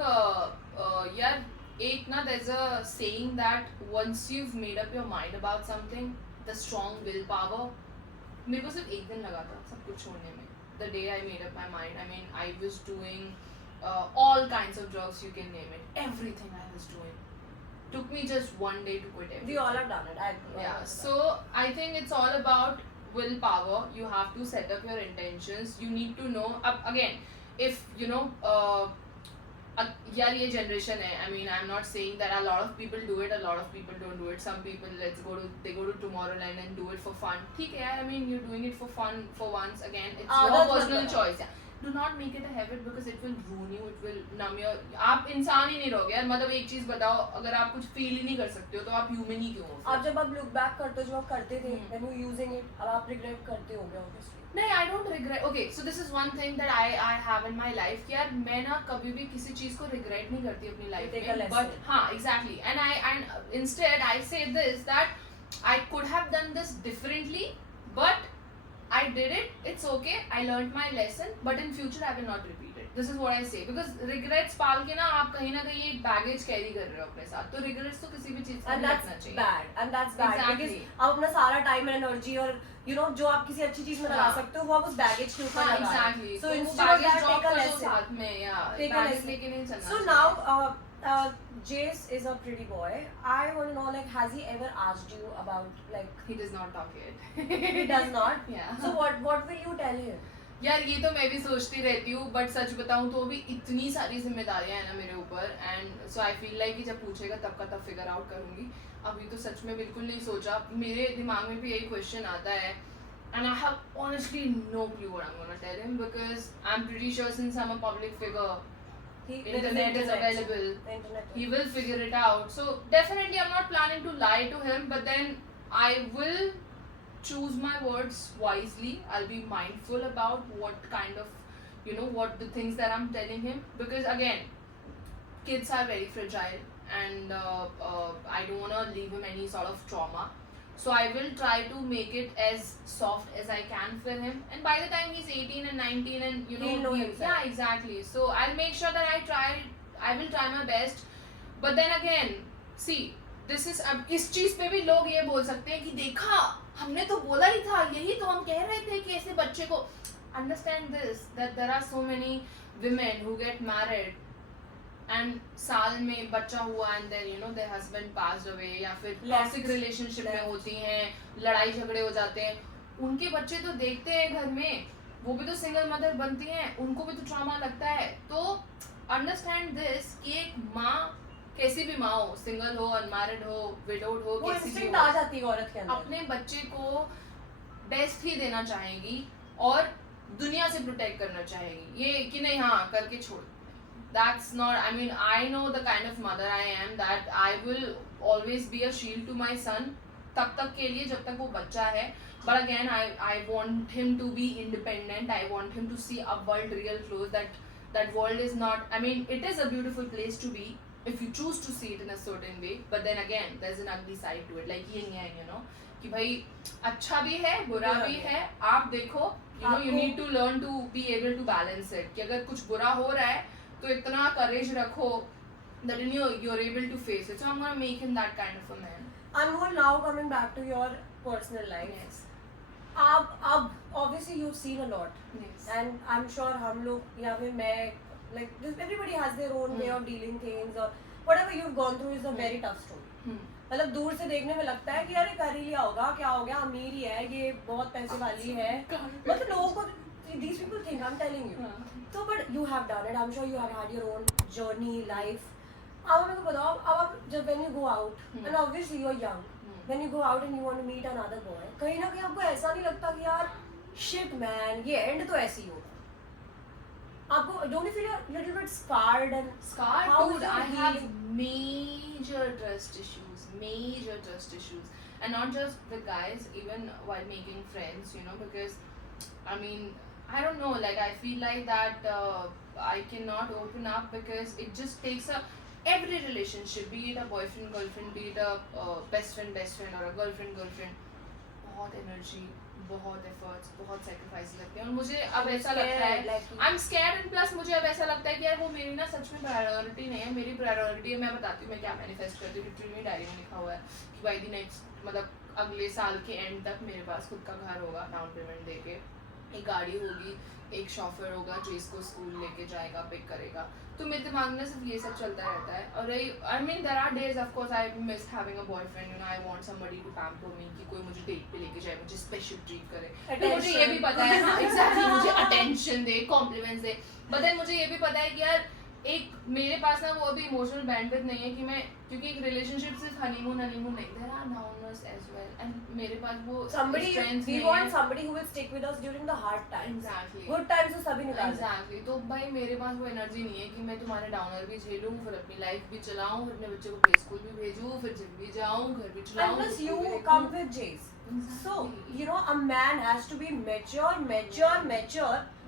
yeah, there's a saying that once you've made up your mind about something, the strong willpower. मेरे को सिर्फ एक दिन लगा था सब कुछ छोड़ने में. The day I made up my mind, I mean, I was doing all kinds of drugs, you can name it. Everything I was doing. Took me just one day to quit everything. We all have done it. Yeah, so I think it's all about willpower. You have to set up your intentions. You need to know, again, if you know, यार ये generation है. I mean, I'm not saying that a lot of people do it, a lot of people don't do it. Some people they go to Tomorrowland and do it for fun. ठीक है यार, I mean, you're doing it for fun for once. Again, it's your that's personal what choice. Yeah. Do not make it a habit because it will ruin you. It will numb your. आप इंसान ही नहीं रहोगे यार. मतलब एक चीज बताओ, अगर आप कुछ फील ही नहीं कर सकते हो तो आप ह्यूमन ही क्यों हो? अब जब आप look back करते हो जो आप करते थे, when you using it, अब आप regret करते होगे obviously. नहीं, I don't regret. Okay, so this is one thing that I have in my life कि यार मैं ना कभी भी किसी चीज को regret नहीं करती अपनी life Take a में. lesson. But हाँ, exactly. And instead I say this that I could have done this differently, but I did it. It's okay. I learned my lesson, but in future I will not repeat it. This is what I say because regrets पाल के ना आप कहीं ना कहीं एक baggage carry कर रहे हो अपने साथ. तो regrets तो किसी भी चीज का And नहीं that's रखना चाहिए. bad. And that's bad Exactly. because आप अपना सारा time and energy और you know जो आप किसी अच्छी चीज में लगा हाँ. सकते हो वो आप उस baggage के ऊपर हाँ, लगा रहे हो. exactly. So तो वो instead of baggage that, drop take a कर दो lesson. साथ में, yeah. Take a Baggage lesson. लेके नहीं चलना So चाहिए. now, Jace is a pretty boy. I want to know, like, has he ever asked you about, like, He does not talk yet. he does not? Yeah. So what will you tell him? यार ये तो मैं भी सोचती रहती हूँ but सच बताऊँ तो भी इतनी सारी जिम्मेदारियाँ हैं ना मेरे ऊपर and so I feel like कि जब पूछेगा तब का तब फिगर आउट करूँगी. अभी तो सच में बिल्कुल नहीं सोचा. मेरे दिमाग में भी यही क्वेश्चन आता है and I have honestly no clue what I'm gonna tell him because I'm pretty sure since I'm a public figure, internet is available. The internet. He will figure it out. So definitely I'm not planning to lie to him, but then I will choose my words wisely. I'll be mindful about what kind of, you know, what the things that I'm telling him because again, kids are very fragile and I don't want to leave him any sort of trauma. So I will try to make it as soft as I can for him. And by the time he's 18 and 19 and you know, He'll know himself. yeah, exactly. So I'll make sure that I will try my best. But then again, see, this is अब इस चीज पे भी लोग ये बोल सकते हैं कि देखा हमने तो बोला ही था, यही तो हम कह रहे थे कि ऐसे बच्चे को. Understand this that there are so many women who get married and साल में बच्चा हुआ and then you know their husband passed away या फिर toxic relationship में होती हैं, लड़ाई झगड़े हो जाते हैं. उनके बच्चे तो देखते हैं घर में, वो भी तो सिंगल मदर बनती हैं, उनको भी तो ट्रॉमा लगता है. तो अंडरस्टैंड दिस कि एक माँ कैसी भी माँ हो, सिंगल हो, अनमैरिड हो, विडोड हो, वो कैसी भी instinct हो, आ जाती है औरत के अंदर. अपने बच्चे को बेस्ट ही देना चाहेगी और दुनिया से प्रोटेक्ट करना चाहेगी. ये कि नहीं हाँ करके छोड़. That's not, I mean, I know the kind of mother I am that I will always be a shield to my son तब तक के लिए जब तक वो बच्चा है. But again, I want him to be independent. I want him to see a world real close. That world is not, I mean, it is a beautiful place to be if you choose to see it in a certain way. But then again, there's an ugly side to it, like yin yang, you know. कि भाई अच्छा भी है, बुरा भी है. आप देखो, you know, you need to learn to be able to balance it. कि अगर कुछ बुरा हो रहा है तो इतना courage रखो that you're able to face it. So I'm gonna make him that kind of a man. Anmol, now coming back to your personal life. Yes. अब obviously you've seen a lot. Yes. And I'm sure हम लोग या फिर मैं, like everybody has their own way of dealing things or whatever you've gone through is a very tough story. मतलब दूर से देखने में लगता है कि यार ये कर ही लिया होगा, क्या हो गया, अमीर ही है, ये बहुत पैसे वाली है. मतलब लोगों को these people think, I'm telling you. So but you have done it. I'm sure you have had your own journey, life. अब मेरे को बताओ, अब आप जब when you go out and obviously you're young, when you go out and you want to meet another boy, कहीं ना कहीं आपको ऐसा नहीं लगता कि यार shit man, ये end तो ऐसे ही होगा. आपको don't you feel a little bit scarred and Scarred, how is dude. your I have healing? major trust issues, and not just with guys, even while making friends. You know, because I mean, I don't know. Like, I feel like that I cannot open up because it just takes a every relationship, be it a boyfriend girlfriend, be it a best friend or a girlfriend, बहुत energy, बहुत efforts, बहुत sacrifice लगते हैं और मुझे अब ऐसा लगता है I am scared and plus मुझे अब ऐसा लगता है कि यार वो मेरी ना सच में प्रायोरिटी नहीं है. मेरी प्रायोरिटी है, मैं बताती हूँ मैं क्या मैनिफेस्ट करती हूँ. लिटरली मेरी डायरी में लिखा हुआ है कि बाय द नेक्स्ट मतलब अगले साल के एंड तक मेरे पास खुद का घर होगा, डाउन पेमेंट दे के, एक गाड़ी होगी, एक शॉफर होगा जो इसको स्कूल लेके जाएगा, पिक करेगा. तो मेरे दिमाग में सिर्फ ये सब चलता रहता है. और I mean there are days of course I miss having a boyfriend. You know, I want somebody to pamper me, कि कोई मुझे डेट पे लेके जाए, मुझे स्पेशल ट्रीट करे. तो मुझे ये भी पता है, हाँ एग्जैक्टली, मुझे अटेंशन दे, कॉम्प्लीमेंट्स दे. बट देन मुझे ये भी पता है कि यार एक मेरे पास ना वो अभी इमोशनल बैंडविड्थ नहीं है कि मैं, क्योंकि एक रिलेशनशिप सिर्फ हनीमून नहीं, there are downers as well, and मेरे पास वो somebody strengths we नहीं want है. somebody who will stick with us during the hard times. Exactly. good times तो सभी निकाल दें. Exactly. तो भाई मेरे पास वो एनर्जी नहीं है कि मैं तुम्हारे डाउनर भी झेलूं, फिर अपनी लाइफ भी चलाऊं, फिर अपने बच्चे को प्ले स्कूल भी भेजूं, फिर जिम भी जाऊं, घर भी चलाऊं. And plus उसको you भी देखूं. come with Jays. So, you know, a man has to be mature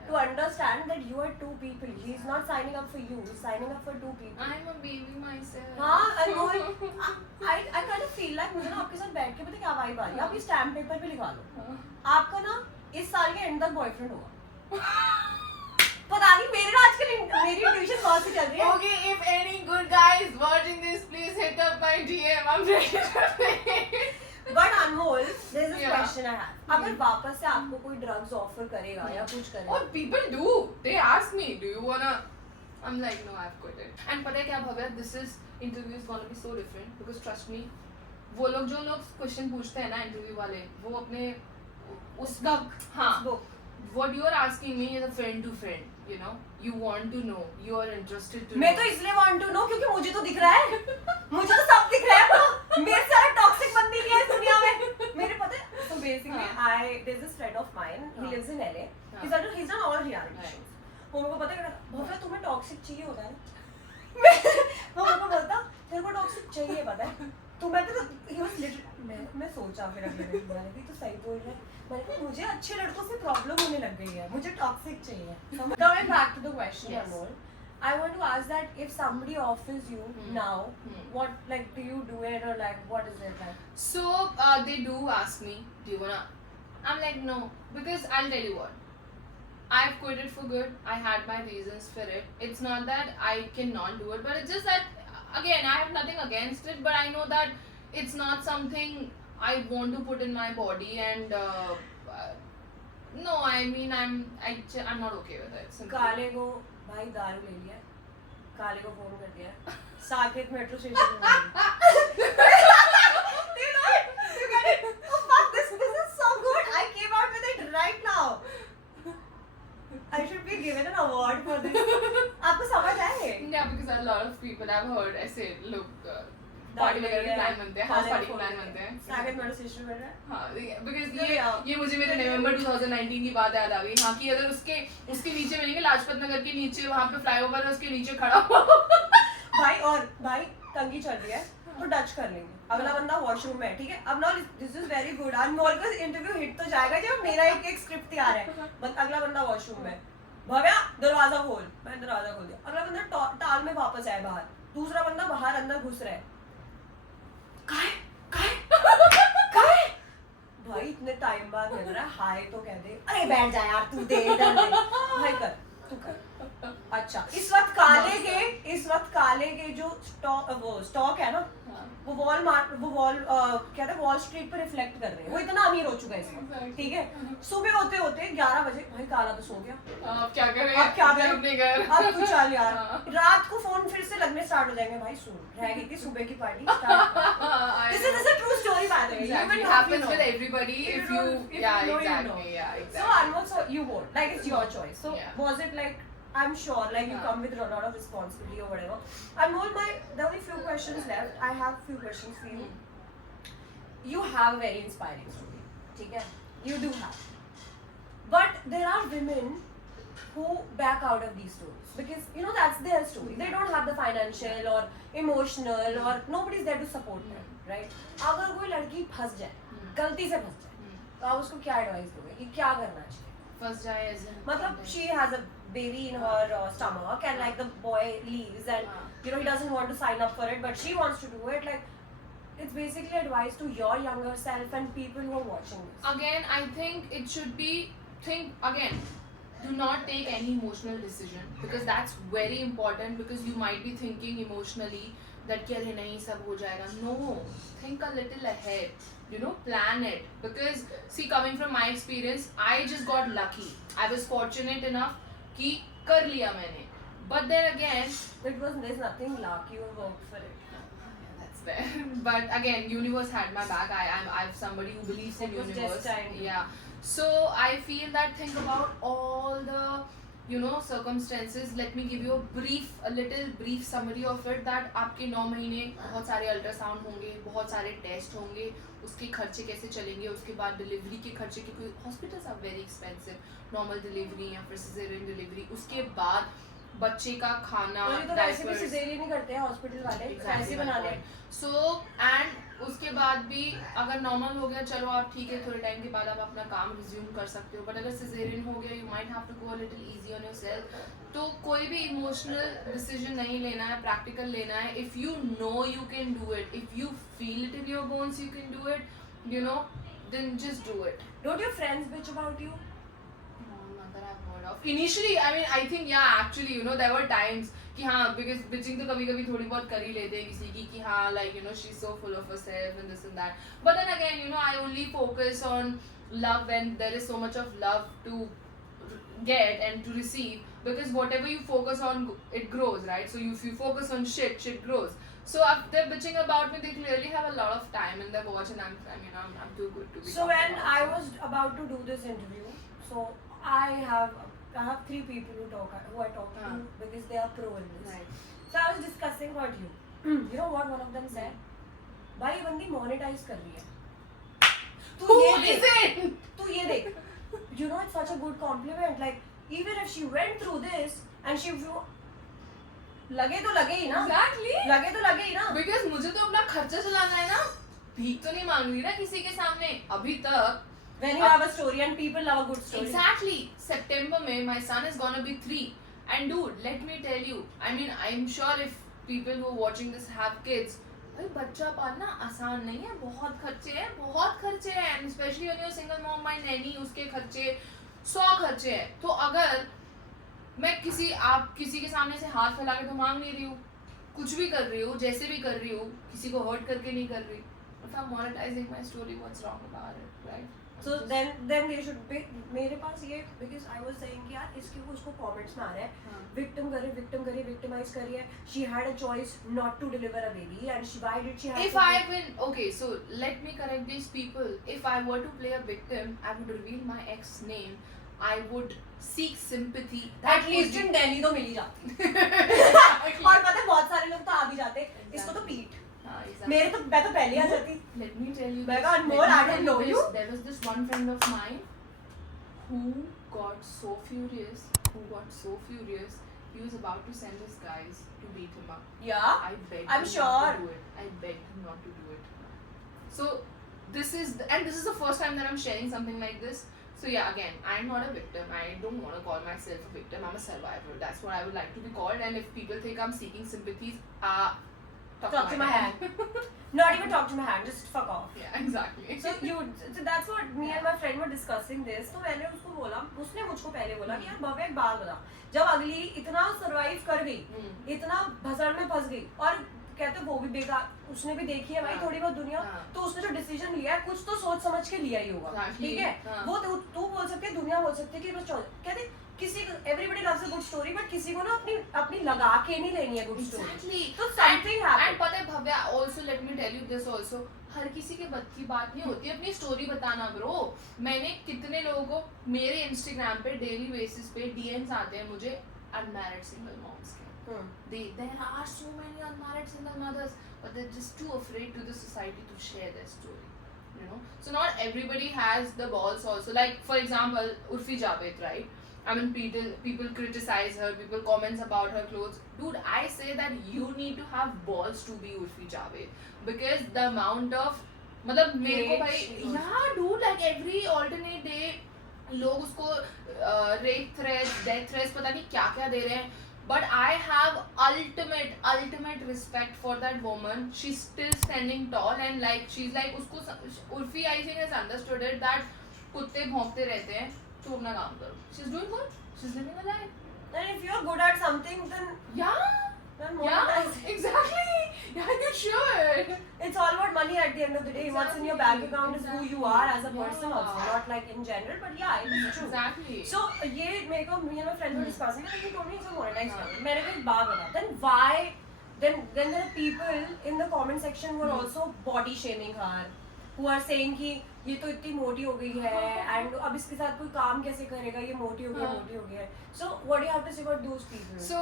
to understand that you are two people. He's not signing up for you. He's signing up for two people. I'm a baby myself. हाँ, and I kind of feel like मुझे ना आपके साथ बैठ के पता क्या vibe आ रही है. आप ये स्टैम्प पेपर पे लिखा लो. आपका ना इस साल के एंड तक बॉयफ्रेंड होगा. पता नहीं मेरे ना आजकल मेरी इंट्यूशन कौन सी चल रही है. Okay, if any good guys watching this, please hit up my DM. I'm ready to play. But Anmol, there's a Yeah. question I have. अगर वापस से आपको कोई ड्रग्स ऑफर करेगा या कुछ करेगा, Or people do. They ask me, do you wanna? I'm like, no, I've quit it. And पता है क्या Bhavya? This interview is gonna be so different because trust me, वो लोग जो लोग क्वेश्चन पूछते हैं ना इंटरव्यू वाले, वो अपने उसका हाँ, book. what you are asking me is a friend to friend. You know, you want to know, you are interested to मैं know. तो इसलिए want to know क्योंकि मुझे तो दिख रहा है. मुझे तो सब दिख रहा है. तो मेरे सारे टॉक्सिक बंदी नहीं है इस दुनिया में. मेरे पता है. So basically, there's this friend of mine. He lives in LA. He's done all reality shows. वो मेरे को पता है भव्या तुम्हें टॉक्सिक चाहिए होता है ना. वो मेरे को बोलता तेरे को टॉक्सिक चाहिए पता है. तो मैं तो he was literally मैं सोचा फिर अगले दिन मैंने भी तो सही बोल रहा है. मैंने कहा मुझे अच्छे लड़कों से प्रॉब्लम होने लग गई है. मुझे टॉक्सिक चाहिए. Coming back to the question, Yes. Anmol, I want to ask that if somebody offers you now, what like do you do it or like what is it like? So they do ask me, do you wanna? I'm like no, because I'll tell you what. I've quit it for good. I had my reasons for it. It's not that I cannot do it, but it's just that again I have nothing against it, but I know that it's not something I want to put in my body, and no, I mean I'm not okay with it. Simply. काले को भाई दारू ले लिया. काले को phone कर दिया. साकेत मेट्रो स्टेशन में. You know it. You get it. Oh fuck, this is so good. I came out with it right now. I should be given an award for this. आपको समझ आए? Yeah, because a lot of people I've heard I say look party वगैरह के plan बनते हैं, house party के plan बनते हैं. साकेत मेट्रो स्टेशन में. हाँ, because ये मुझे मेरे नवंबर 2019 की बात याद आ गई. हाँ, कि अगर उसके नीचे मिलेंगे लाजपत नगर के नीचे, वहाँ पे फ्लाईओवर है, उसके नीचे खड़ा हो. भाई तंगी चल रही है तो टच कर लेंगे. अगला बंदा वॉशरूम में है, ठीक है. अब ना दिस इज वेरी गुड. अनमोल का इंटरव्यू हिट तो जाएगा जब मेरा एक स्क्रिप्ट तैयार है. बट अगला बंदा वॉशरूम में. भव्या दरवाजा खोल. मैंने दरवाजा खोल दिया. अगला बंदा टाल में वापस आया बाहर. दूसरा बंदा बाहर अंदर घुस रहा है. काय भाई इतने टाइम बाद मिल रहा है. हाय तो कह दे. अरे बैठ जा यार तू दे इधर दे. भाई कर तू कर. अच्छा इस वक्त काले के जो स्टॉक है ना, वो क्या था वॉल स्ट्रीट पर रिफ्लेक्ट कर रहे हैं. वो इतना अमीर हो चुका है इसमें, ठीक है. सुबह होते 11 बजे भाई काला तो सो गया. अब क्या करें? अब क्या करें? अपने घर. अब तू चल यार. रात को फोन फिर से लगने स्टार्ट हो जाएंगे. भाई सुन रह गई थी सुबह की party. This is a true story by the way. Exactly. It happens with everybody if you yeah, exactly. So Anmol, so you vote like it's your choice. So Yeah. was it like, I'm sure like you come with a lot of responsibility or whatever. Anmol, there are only few questions left. I have few questions for you. You have a very inspiring story, ठीक है? You do have. But there are women who back out of these stories because you know that's their story. They don't have the financial or emotional or nobody's there to support them, right? अगर कोई लड़की फंस जाए, गलती से फंस जाए, तो आप उसको क्या एडवाइस दोगे कि क्या करना चाहिए? फंस जाए as in मतलब she has a baby in her stomach and like the boy leaves and you know he doesn't want to sign up for it but she wants to do it. Like it's basically advice to your younger self and people who are watching this. Again, I think it should be think again. Do not take any emotional decision because that's very important because you might be thinking emotionally that कि अरे नहीं सब हो जाएगा. No, think a little ahead. You know, plan it because see, coming from my experience, I just got lucky. I was fortunate enough कि कर लिया मैंने. But then again, there's nothing luck. You worked for it. that's fair. But again, universe had my back. I'm somebody who believes in It was universe. destined. Yeah. So I feel that think about all the circumstances. Let me give you a little brief summary of it. That आपके 9 महीने बहुत सारे ultrasound होंगे, बहुत सारे test होंगे, उसके खर्चे कैसे चलेंगे, उसके बाद डिलीवरी के खर्चे, क्योंकि hospitals are very expensive, normal delivery या फिर सिजेरियन डिलीवरी, उसके बाद बच्चे का खाना, और ये तो वैसे भी सिजेरियन ही करते हैं हॉस्पिटल वाले, ऐसे बनाने. सो एंड उसके बाद भी अगर नॉर्मल हो गया चलो आप ठीक है, थोड़े टाइम के बाद आप अपना काम रिज्यूम कर सकते हो. बट अगर सिजेरियन हो गया you might have to go a little easy on yourself. तो कोई भी इमोशनल डिसीजन नहीं लेना है, प्रैक्टिकल लेना है. If you know you can do it, if you feel it in your bones you can do it, you know, then just do it. Don't your friends bitch about you? No, not that I've heard of. Initially, I mean, I think yeah, actually, you know, there were times कि हाँ, because bitching तो कभी कभी थोड़ी बहुत कर ही लेते हैं किसी की कि हाँ, like you know, she's so full of herself and this and that. But then again, you know, I only focus on love when there is so much of love to get and to receive, because whatever you focus on, it grows, right? So if you focus on shit grows. So if they're bitching about me, they clearly have a lot of time in their watch, and I'm too good to be. So when I was about to do this interview, so I have 3 people who I talk to because they are pro in this. Right. So I was discussing about you. You know what one of them said? भाई ये बंदी monetize कर रही है. Who is it? तू ये देख. You know, it's such a good compliment. Like even if she went through this and she लगे तो लगे ही ना. Exactly. लगे तो लगे ही ना. Because मुझे तो अपना खर्चा चलाना है ना, भीख तो नहीं मांग रही ना किसी के सामने अभी तक. When you have a story and people love a good story. Exactly. September में my son is gonna be 3, and dude, let me tell you, I mean, I'm sure if people who are watching this have kids, भाई बच्चा पालना आसान नहीं है, बहुत खर्चे हैं, and especially when you're single mom, my nanny, उसके खर्चे 100 खर्चे हैं. तो अगर मैं किसी के सामने से हाथ फैला के तो मांग नहीं रही हूँ, कुछ भी कर रही हूँ, जैसे भी कर रही हूँ, किसी को हर्ट करके नहीं कर रही. If I'm monetizing my story, what's wrong about it, right? So then they should be. मेरे पास ये because I was saying कि यार इसके उसको comments में आ रहा है victim victimize कर रही है. She had a choice not to deliver a baby and why did she have If I win, okay, so let me correct these people. If I were to play a victim, I would reveal my ex name. I would seek sympathy. At least in Delhi तो मिल ही जाती. और पता है बहुत सारे लोग तो आ भी जाते. इसको तो पीट. मेरे तो मैं तो पहले आ जाती. Let me tell you. Mega Anmol, I don't know you. There was this one friend of mine who got so furious. He was about to send his guys to beat him up. Yeah. I begged I'm him sure. not to do it. I begged him not to do it. So this is the first time that I'm sharing something like this. So yeah, again, I'm not a victim. I don't want to call myself a victim. I'm a survivor. That's what I would like to be called. And if people think I'm seeking sympathies, talk to my hand. Not even talk to my hand. Just fuck off. Yeah, exactly. So that's what me and my friend were discussing this. तो मैंने उसको बोला, उसने मुझको पहले बोला कि यार भव्य एक बात बता, जब अगली इतना survive कर गई, इतना भसड़ में फंस गई और कहते वो भी बेकार, उसने भी देखी है भाई थोड़ी बहुत दुनिया, तो उसने जो डिसीजन लिया है कुछ तो सोच समझ के लिया ही होगा, ठीक है. वो तू बोल सकती है, दुनिया बोल सकती है कि बस कहते किसी everybody loves a good story, but किसी को ना अपनी लगा के नहीं लेनी है good story. Exactly. तो something happened. And पता है Bhavya, also let me tell you this also, हर किसी के बस की बात नहीं होती अपनी स्टोरी बताना ब्रो. मैंने कितने लोगों को मेरे इंस्टाग्राम पे डेली बेसिस पे DMs आते हैं मुझे unmarried single moms के. There are so many unmarried single mothers, but they're just too afraid to the society to share their story. You know, so not everybody has the balls also. Like for example, Urfi Javed, right? I mean, people criticize her, people comments about her clothes. Dude, I say that you need to have balls to be Urfi Javed, because the amount of मतलब मेरे को भाई yeah dude, like every alternate day लोग उसको rape threats, death threats, पता नहीं क्या क्या दे रहे हैं. But I have ultimate respect for that woman. She's still standing tall and like she's like उसको Urfi I think has understood it that कुत्ते भौंकते रहते हैं तो अपना काम करो. She's doing good. She's living a life. And if you're good at something, then Yeah. monetize it. Exactly. Yeah, you should. It's all about money at the end of the day. What's in your bank account is who you are as a person Yeah. also, not like in general. But yeah, it is true. Exactly. So ये मेरे को me and my friend were discussing that you told me it's a monetize करना. मैंने को एक बात बता. Then why? Then there are people in the comment section who are also body shaming her, who are saying कि ये तो इतनी मोटी हो गई है and अब इसके साथ कोई काम कैसे करेगा, ये मोटी हो गई है, मोटी हो गई है. So what do you have to say about those people? So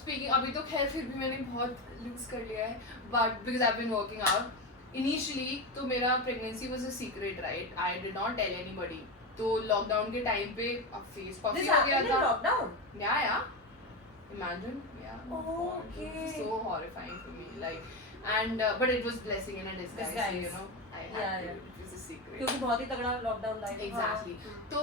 speaking, अभी तो खैर फिर भी मैंने बहुत lose कर लिया है, but because I've been working out. Initially तो मेरा pregnancy was a secret, right? I did not tell anybody. तो lockdown के time पे अब face puffy This हो गया happened in था. lockdown. Yeah. Imagine. Yeah. Okay. It was so horrifying for me, like, and but it was blessing in a disguise. So, Disguise. you know, I had Yeah, to. yeah. It was a secret. क्योंकि बहुत ही तगड़ा lockdown life. Exactly. तो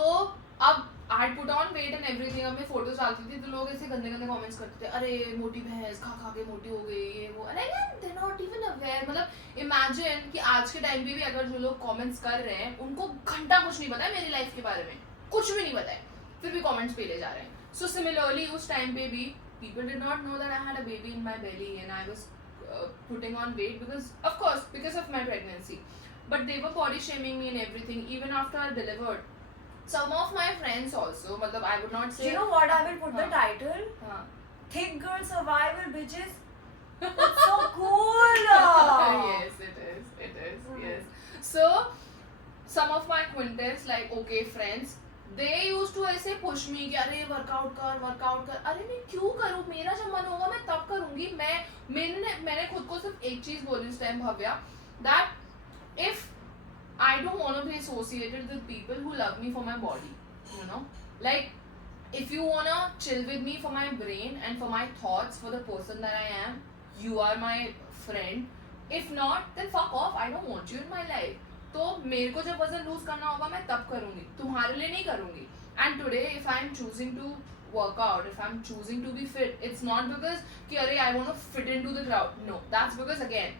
अब I put on weight and everything. अब मैं photos डालती थी तो लोग ऐसे गंदे गंदे कमेंट्स करते थे, अरे मोटी भैंस खा खा के मोटी हो गई ये वो. And again, they're not even aware. मतलब imagine कि आज के टाइम पे भी अगर जो लोग कमेंट्स कर रहे हैं उनको घंटा कुछ नहीं पता है मेरी लाइफ के बारे में, कुछ भी नहीं पता है, फिर भी कमेंट्स पे ले जा रहे हैं. So similarly उस टाइम पे भी people did not know that I had a baby in my belly and I was putting on weight because of my pregnancy. But they were body shaming me and everything even after I delivered. Some of my friends also, मतलब I would not say. You know what I will put the हाँ. title? हाँ. Thick girl survival bitches. It's so cool. Yes, it is. Yes. So some of my acquaintances, like okay friends, they used to ऐसे push me कि अरे workout कर. अरे मैं क्यों करूँ? मेरा जब मन होगा मैं तब करूँगी. मैंने खुद को सिर्फ एक चीज बोली उस time Bhavya, that if I don't want to be associated with people who love me for my body, you know, like if you wanna chill with me for my brain and for my thoughts, for the person that I am, you are my friend. If not, then fuck off. I don't want you in my life. तो मेरे को जब वजन loose करना होगा मैं तब करूँगी, तुम्हारे लिए नहीं करूँगी. And today if I am choosing to work out, if I'm choosing to be fit, it's not because कि अरे I want to fit into the crowd. No, that's because again,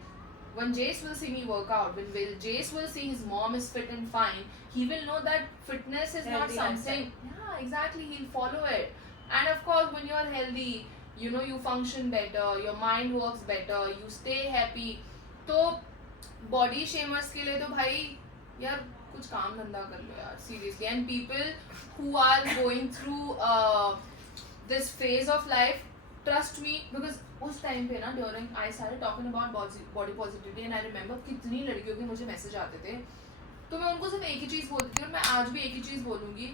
when Jace will see me work out, when Jace will see his mom is fit and fine, he will know that fitness is not Healthy something. Yeah, exactly. He'll follow it. And of course, when you're healthy, you know you function better, your mind works better, you stay happy. तो body shamers के लिए तो भाई यार कुछ काम धंधा कर लो यार, seriously. And people who are going through this phase of life, trust me, because उस टाइम पे ना during I started talking about body positivity and I remember कितनी लड़कियों के मुझे मैसेज आते थे, तो मैं उनको सिर्फ एक ही चीज़ बोलती थी और मैं आज भी एक ही चीज़ बोलूँगी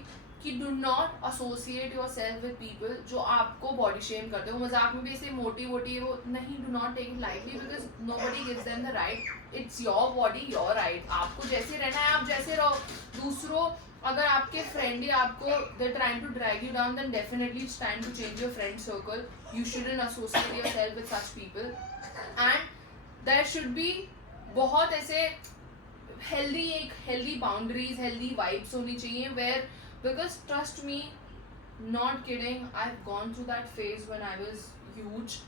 कि do not associate yourself with people जो आपको body shame करते हो. मजाक में भी ऐसे मोटी वोटी वो नहीं, do not take it lightly because nobody gives them the right. It's your body, your right. आपको जैसे रहना है आप जैसे रहो. दूसरों अगर आपके फ्रेंड ही आपको they're trying to drag you down, then definitely it's time to change your friend circle. You shouldn't associate yourself with such people. And there should be बहुत ऐसे healthy boundaries, healthy vibes होनी चाहिए where, because trust me, not kidding, I've gone through that phase when I was huge.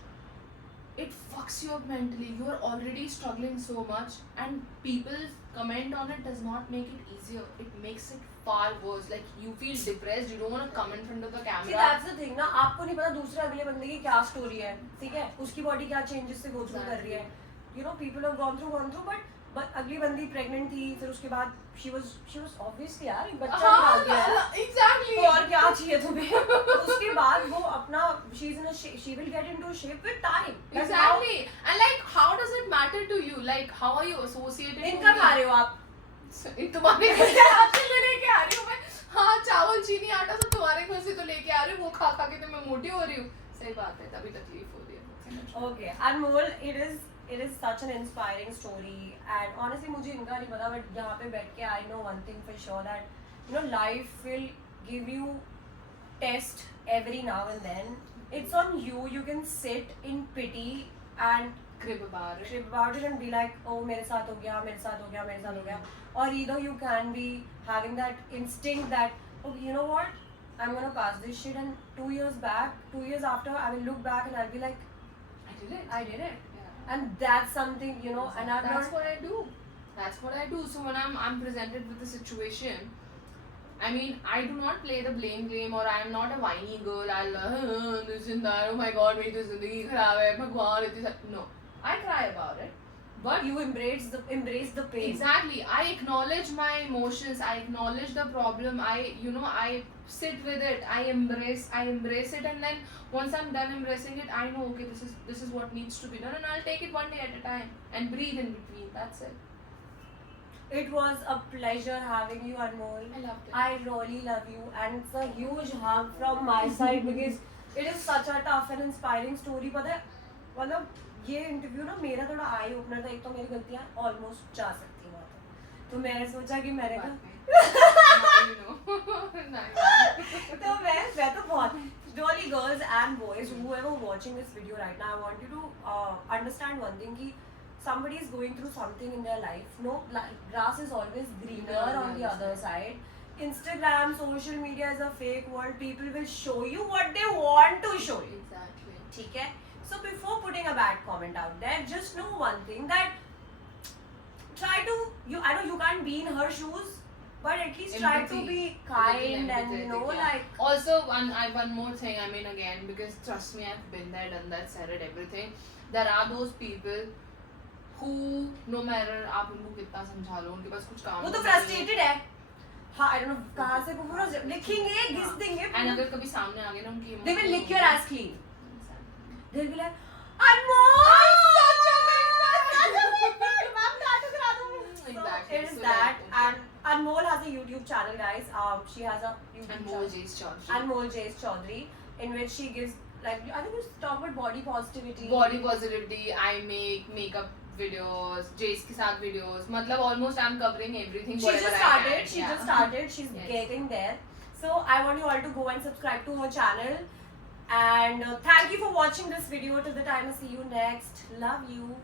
It fucks you up mentally. You are already struggling so much and people's comment on it does not make it easier. It makes it far worse. Like you feel depressed, you don't want to come in front of the camera. See, that's the thing ना, आपको नहीं पता दूसरे अगले बंदे की क्या story है, ठीक है, उसकी बॉडी क्या चेंजेस से गो थ्रू कर रही है. You know, people have gone through, but अगली बंदी प्रेग्नेंट थी, फिर उसके बाद she was obviously यार एक बच्चा निकाल दिया है. Exactly. तो और क्या चाहिए तुम्हें? उसके बाद वो अपना she will get into shape with time. That's Exactly. And like how does it matter to you? Like how are you associated? इनका खा रहे हो आप? तुम्हारे घर से राशन लेके आ रही हूँ मैं. हाँ चावल चीनी आटा सब तुम्हारे घर से तो लेके आ रही हूँ, वो खा खा के तो मैं मोटी हो रही हूँ. सही बात है, तभी तकलीफ हो रही है. Okay, Anmol, it is such an inspiring story, and honestly मुझे इनका नहीं पता, but यहाँ पे बैठ के I know one thing for sure that you know life will give you test every now and then. It's on you. You can sit in pity and Crib about it. trip about it and be like, oh, मेरे साथ हो गया, मेरे साथ हो गया, मेरे साथ हो गया. Or either you can be having that instinct that, oh, you know what? I'm gonna pass this shit, and 2 years back, 2 years after, I will look back and I'll be like, I did it. I did it. Yeah. And that's something, you know, and I've That's not. what I do. That's what I do. So when I'm presented with a situation, I mean, I do not play the blame game, or I am not a whiny girl. I'll this and that. Oh my God, मेरी तो जिंदगी खराब है. भगवान इतनी No, I cry about it. But You embrace the pain. exactly, I acknowledge my emotions. I acknowledge the problem. I sit with it. I embrace it, and then once I'm done embracing it, I know, okay, this is what needs to be done, and I'll take it one day at a time and breathe in between. That's it. It was a pleasure having you, Anmol. I loved it. I really love you, and it's a huge hug from my side because it is such a tough and inspiring story. पता है, मतलब ये interview ना मेरा थोड़ा eye opener था. एक तो मेरी गलतियाँ ऑलमोस्ट जा सकती हैं वहाँ तक. तो मैंने सोचा कि मैंने कहा Now you know. Now you know. तो मैं तो बहुत really girls and boys whoever watching this video right now, I want you to understand one thing कि somebody is going through something in their life. No, grass is always greener on the other side. Instagram, social media is a fake world. People will show you what they want to show you. Exactly. ठीक है? So before putting a bad comment out there, just know one thing that try to I know you can't be in her shoes, but at least try to Empathy. be A kind little and you know empathetic, yeah. like. Also, one more thing. I mean, again, because trust me, I've been there, done that, said it, everything. There are those people who, no matter आप उनको कितना समझा लो, उनके पास कुछ काम वो तो नहीं है. frustrated है. हाँ, I don't know कहाँ से वो पूरा लिखेंगे, घिस देंगे. And अगर कभी सामने आ गए ना उनकी They will emotions lick your होंगी. ass clean. Exactly. They'll be like, Anmol, such a big fan, ma'am, tattoo करा दो. So Exactly. it is So that, like, and Anmol has a YouTube channel, guys. She has a YouTube And channel. Moji's Chaudhary. Anmol Jays Chaudhary, in which she gives like I think we talk about body positivity. Body positivity. I make makeup videos. Jace के साथ videos. मतलब almost I'm covering everything. She whatever just I started. can. She Yeah. just started. She's Yes. getting there. So I want you all to go and subscribe to her channel. And thank you for watching this video. Till the time I see you next. Love you.